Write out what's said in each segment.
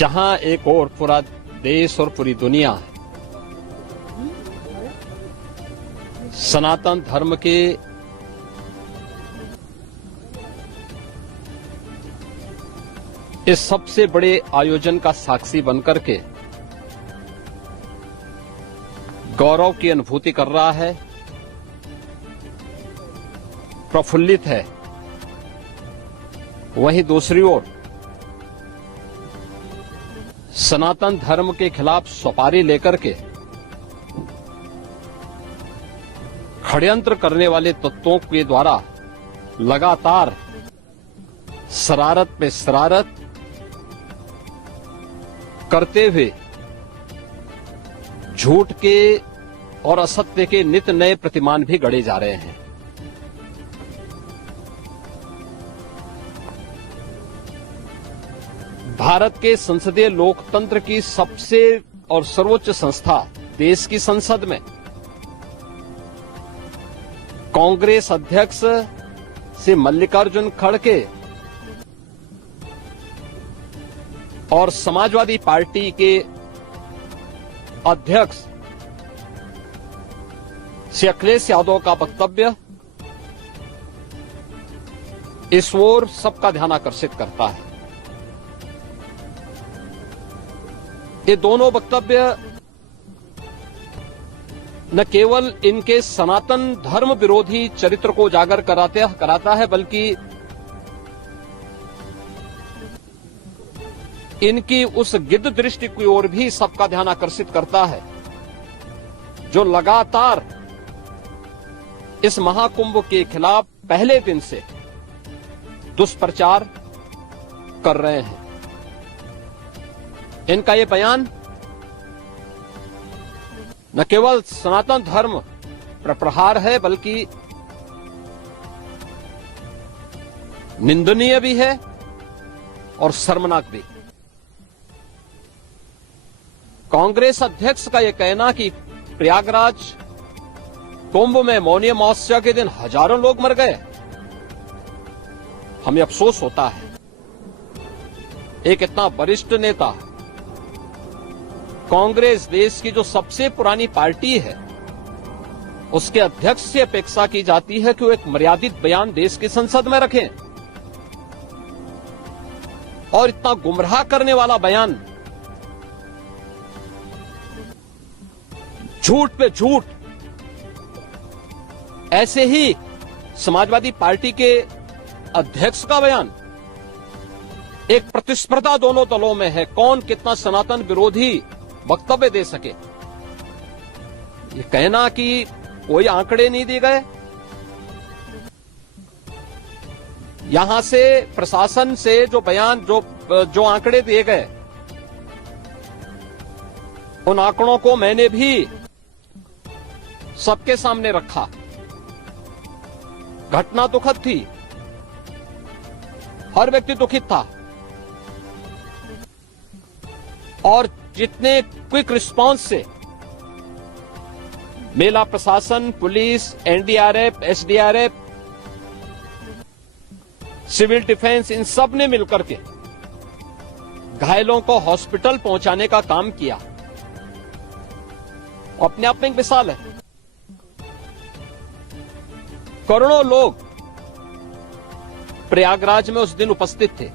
जहां एक और पूरा देश और पूरी दुनिया सनातन धर्म के इस सबसे बड़े आयोजन का साक्षी बनकर के गौरव की अनुभूति कर रहा है, प्रफुल्लित है, वहीं दूसरी ओर सनातन धर्म के खिलाफ सपारी लेकर के षड्यंत्र करने वाले तत्वों के द्वारा लगातार शरारत पे शरारत करते हुए झूठ के और असत्य के नित नए प्रतिमान भी गढ़े जा रहे हैं। भारत के संसदीय लोकतंत्र की सबसे और सर्वोच्च संस्था देश की संसद में कांग्रेस अध्यक्ष श्री मल्लिकार्जुन खड़गे और समाजवादी पार्टी के अध्यक्ष श्री अखिलेश यादव का वक्तव्य इस ओर सबका ध्यान आकर्षित करता है। ये दोनों वक्तव्य न केवल इनके सनातन धर्म विरोधी चरित्र को उजागर कराता है, बल्कि इनकी उस गिद्ध दृष्टि की ओर भी सबका ध्यान आकर्षित करता है, जो लगातार इस महाकुंभ के खिलाफ पहले दिन से दुष्प्रचार कर रहे हैं। इनका ये बयान न केवल सनातन धर्म पर प्रहार है, बल्कि निंदनीय भी है और शर्मनाक भी। कांग्रेस अध्यक्ष का यह कहना कि प्रयागराज कुंभ में मौनी अमावस्या के दिन हजारों लोग मर गए, हमें अफसोस होता है। एक इतना वरिष्ठ नेता, कांग्रेस देश की जो सबसे पुरानी पार्टी है, उसके अध्यक्ष से अपेक्षा की जाती है कि वो एक मर्यादित बयान देश की संसद में रखें, और इतना गुमराह करने वाला बयान, झूठ पे झूठ, ऐसे ही समाजवादी पार्टी के अध्यक्ष का बयान, एक प्रतिस्पर्धा दोनों दलों में है, कौन कितना सनातन विरोधी वक्तव्य दे सके। ये कहना कि कोई आंकड़े नहीं दिए गए, यहां से प्रशासन से जो बयान जो आंकड़े दिए गए, उन आंकड़ों को मैंने भी सबके सामने रखा। घटना दुखद थी, हर व्यक्ति दुखित था, और जितने क्विक रिस्पांस से मेला प्रशासन, police, NDRF, SDRF, civil defence, इन सब ने मिलकर के घायलों को हॉस्पिटल पहुंचाने का काम किया, अपने आप में एक मिसाल है। करोड़ों लोग प्रयागराज में उस दिन उपस्थित थे।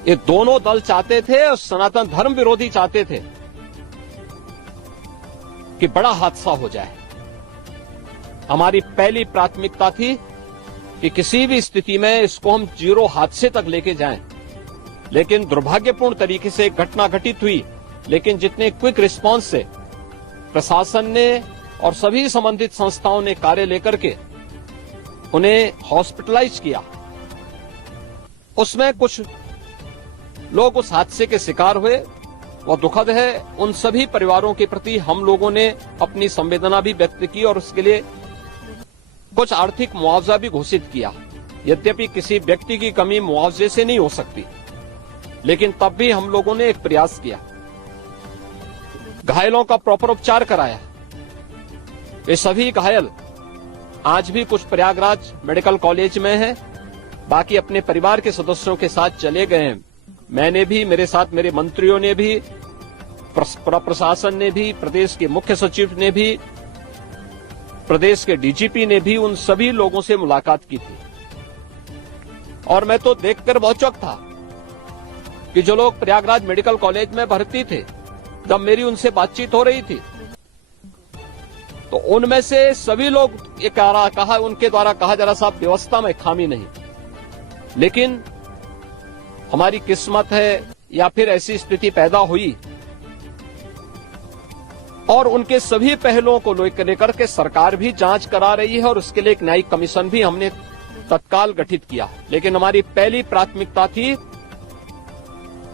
ये दोनों दल चाहते थे और सनातन धर्म विरोधी चाहते थे कि बड़ा हादसा हो जाए। हमारी पहली प्राथमिकता थी कि किसी भी स्थिति में इसको हम जीरो हादसे तक लेके जाएं, लेकिन दुर्भाग्यपूर्ण तरीके से घटना घटित हुई। लेकिन जितने क्विक रिस्पांस से प्रशासन ने और सभी संबंधित संस्थाओं ने कार्य लेकर के उन्हें हॉस्पिटलाइज किया, उसमें कुछ लोग उस हादसे के शिकार हुए, वह दुखद है। उन सभी परिवारों के प्रति हम लोगों ने अपनी संवेदना भी व्यक्त की और उसके लिए कुछ आर्थिक मुआवजा भी घोषित किया। यद्यपि किसी व्यक्ति की कमी मुआवजे से नहीं हो सकती, लेकिन तब भी हम लोगों ने एक प्रयास किया, घायलों का प्रॉपर उपचार कराया। वे सभी घायल आज भी कुछ प्रयागराज मेडिकल कॉलेज में हैं, बाकी अपने परिवार के सदस्यों के साथ चले गए हैं मैंने भी, मेरे साथ मेरे मंत्रियों ने भी, प्रशासन ने भी, प्रदेश के मुख्य सचिव ने भी, प्रदेश के डीजीपी ने भी उन सभी लोगों से मुलाकात की थी। और मैं तो देखकर बहुत चौंक था कि जो लोग प्रयागराज मेडिकल कॉलेज में भर्ती थे, जब मेरी उनसे बातचीत हो रही थी, तो उनमें से सभी लोग ये कहा, उनके द्वारा कहा जा रहा साहब व्यवस्था में खामी नहीं, लेकिन हमारी किस्मत है या फिर ऐसी स्थिति पैदा हुई। और उनके सभी पहलुओं को लेकर के सरकार भी जांच करा रही है और उसके लिए एक न्यायिक कमीशन भी हमने तत्काल गठित किया। लेकिन हमारी पहली प्राथमिकता थी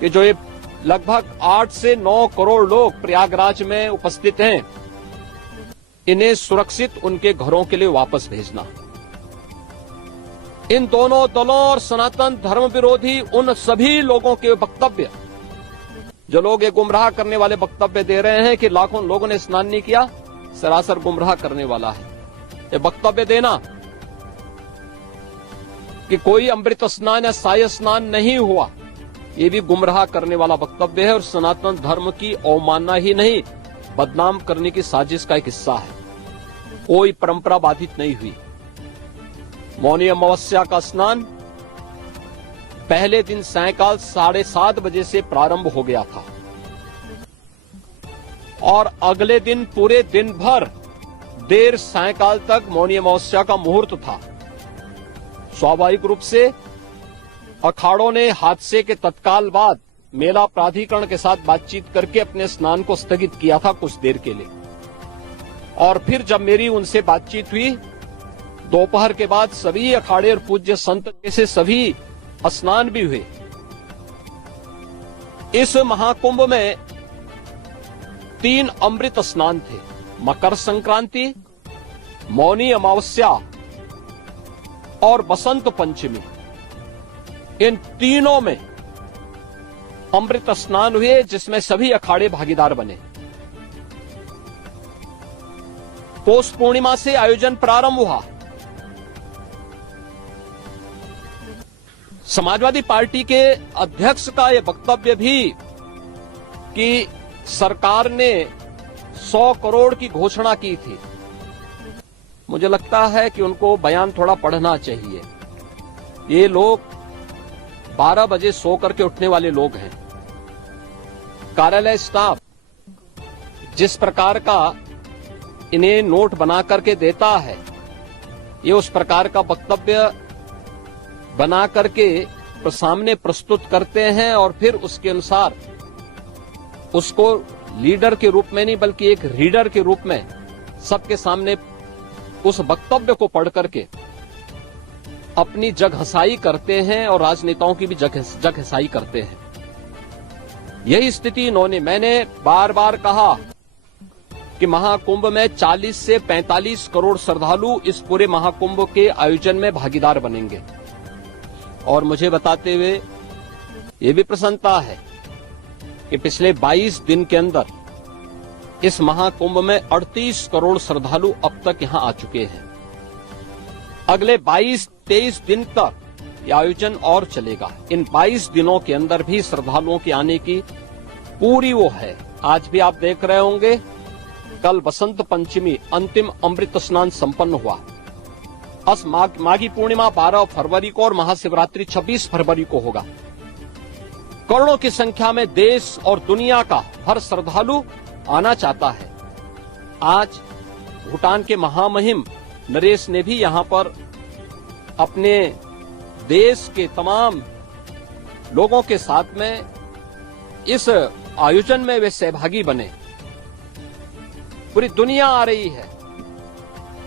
कि जो ये लगभग 8 से 9 करोड़ लोग प्रयागराज में उपस्थित हैं, इन्हें सुरक्षित उनके घरों के लिए वापस भेजना। इन दोनों दलों और सनातन धर्म विरोधी उन सभी लोगों के वक्तव्य, जो लोग ये गुमराह करने वाले वक्तव्य दे रहे हैं कि लाखों लोगों ने स्नान नहीं किया, सरासर गुमराह करने वाला है। ये वक्तव्य देना कि कोई अमृत स्नान या साय स्नान नहीं हुआ, ये भी गुमराह करने वाला वक्तव्य है और सनातन धर्म की अवमानना ही नहीं, बदनाम करने की साजिश का एक हिस्सा है। कोई परंपरा बाधित नहीं हुई। मौनी अमावस्या का स्नान पहले दिन सायंकाल 7:30 बजे से प्रारंभ हो गया था और अगले दिन पूरे दिन भर देर सायंकाल तक मौनी अमावस्या का मुहूर्त था। स्वाभाविक रूप से अखाड़ों ने हादसे के तत्काल बाद मेला प्राधिकरण के साथ बातचीत करके अपने स्नान को स्थगित किया था कुछ देर के लिए। और फिर जब मेरी उनसे बातचीत हुई, दोपहर के बाद सभी अखाड़े और पूज्य संत से सभी स्नान भी हुए। इस महाकुंभ में 3 अमृत स्नान थे, मकर संक्रांति, मौनी अमावस्या और बसंत पंचमी। इन तीनों में अमृत स्नान हुए, जिसमें सभी अखाड़े भागीदार बने। पौष पूर्णिमा से आयोजन प्रारंभ हुआ। समाजवादी पार्टी के अध्यक्ष का यह वक्तव्य भी कि सरकार ने 100 करोड़ की घोषणा की थी, मुझे लगता है कि उनको बयान थोड़ा पढ़ना चाहिए। ये लोग 12 बजे सो करके उठने वाले लोग हैं। कार्यालय स्टाफ जिस प्रकार का इन्हें नोट बना करके देता है, ये उस प्रकार का वक्तव्य बना करके सामने प्रस्तुत करते हैं और फिर उसके अनुसार उसको लीडर के रूप में नहीं बल्कि एक रीडर के रूप में सबके सामने उस वक्तव्य को पढ़ करके अपनी जगहसाई करते हैं और राजनेताओं की भी जगहसाई करते हैं। यही स्थिति मैंने बार बार कहा कि महाकुंभ में 40 से 45 करोड़ श्रद्धालु इस पूरे महाकुंभ के आयोजन में भागीदार बनेंगे। और मुझे बताते हुए ये भी प्रसन्नता है कि पिछले 22 दिन के अंदर इस महाकुंभ में 38 करोड़ श्रद्धालु अब तक यहां आ चुके हैं। अगले 22-23 दिन तक यह आयोजन और चलेगा। इन 22 दिनों के अंदर भी श्रद्धालुओं के आने की पूरी वो है। आज भी आप देख रहे होंगे, कल बसंत पंचमी अंतिम अमृत स्नान संपन्न हुआ। माघी पूर्णिमा 12 फरवरी को और महाशिवरात्रि 26 फरवरी को होगा। करोड़ों की संख्या में देश और दुनिया का हर श्रद्धालु आना चाहता है। आज भूटान के महामहिम नरेश ने भी यहां पर अपने देश के तमाम लोगों के साथ में इस आयोजन में वे सहभागी बने। पूरी दुनिया आ रही है,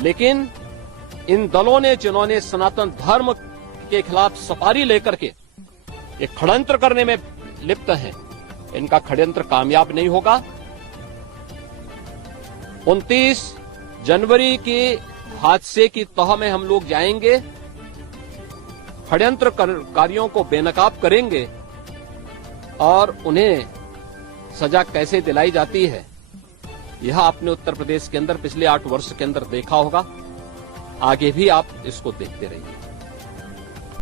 लेकिन इन दलों ने जिन्होंने सनातन धर्म के खिलाफ सफारी लेकर के एक षड्यंत्र करने में लिप्त हैं, इनका षड्यंत्र कामयाब नहीं होगा। 29 जनवरी के हादसे की तह में हम लोग जाएंगे, षड्यंत्रकारियों को बेनकाब करेंगे और उन्हें सजा कैसे दिलाई जाती है, यह आपने उत्तर प्रदेश के अंदर पिछले 8 वर्ष के अंदर देखा होगा। आगे भी आप इसको देखते रहिए।